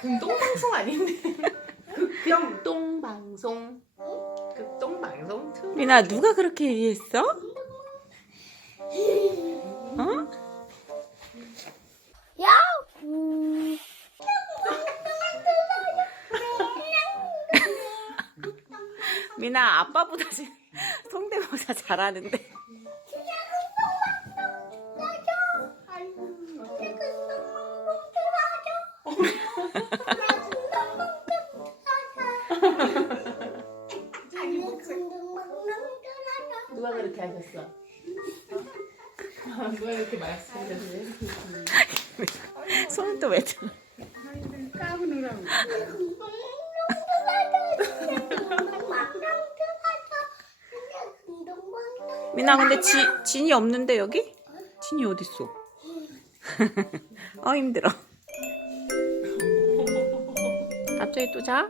금동방송 아닌데 극동방송 극동방송 미나 누가 그렇게 얘기했어? 어? 야! 미나 아빠보다 지금 성대모사 잘하는데. 누가 그렇게 하셨어? 어? 누가 이렇게 말씀하셨어요? 손은 또왜 들어? 까부느라고. 미나 근데 지, 진이 없는데 여기? 진이 어딨어? 어 힘들어. 갑자기 또 자?